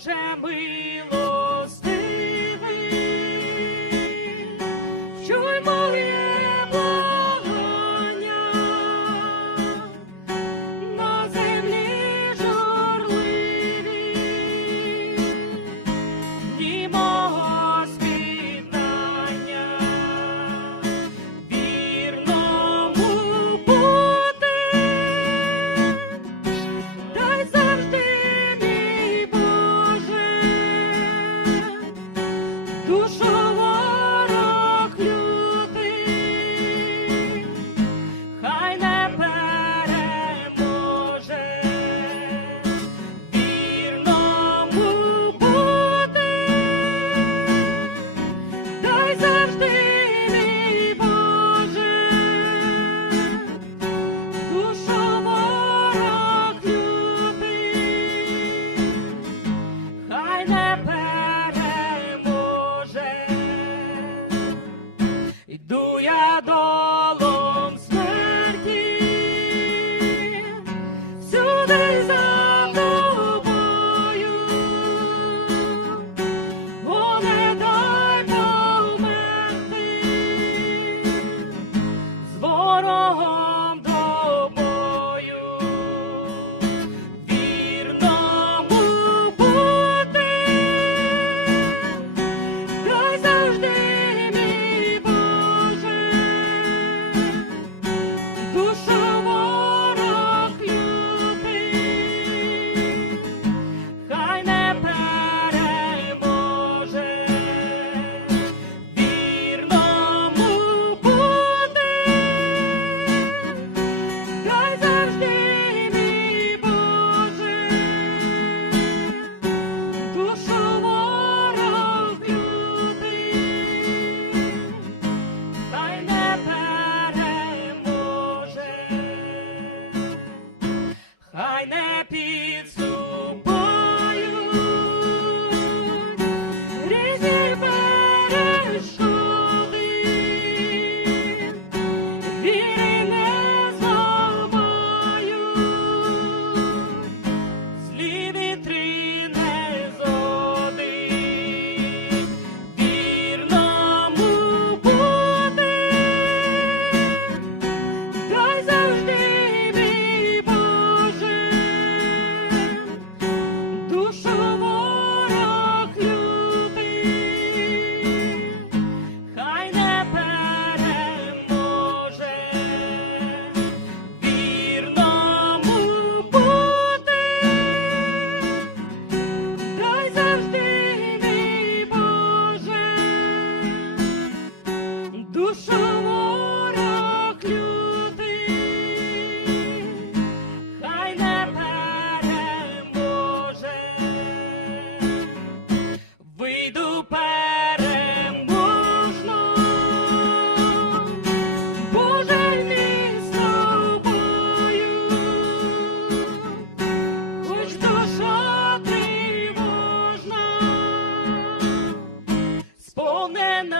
Боже милостивий, чуй моє благання, на землі журливі, дні мого співнання, вірному бути, дай завжди, мій Боже, душу ворог лютий, хай не переможе, вірному бути, дай завжди, мій Боже, душу ворог лютий, хай не переможе. Йду я долом смерті, всюди за тобою, о, не дай померти, з ворогом до бою, вірному бути, дай завжди, мій Боже, душу ворог лютий, хай не переможе, вірному бути, дай завжди, мій Боже, душу ворог лютий, хай не переможе, хай не підступають різні перешкоди, віри не зламають, злі вітри не зодить, вірному бути, дай завжди, мій Боже, душу ворог лютий, хай не переможе, вірному бути, дай завжди, мій Боже, душу ворог лютий, хай не переможе. Вийду переможно, Боже, мій з тобою, хоч душа тривожна, сповнена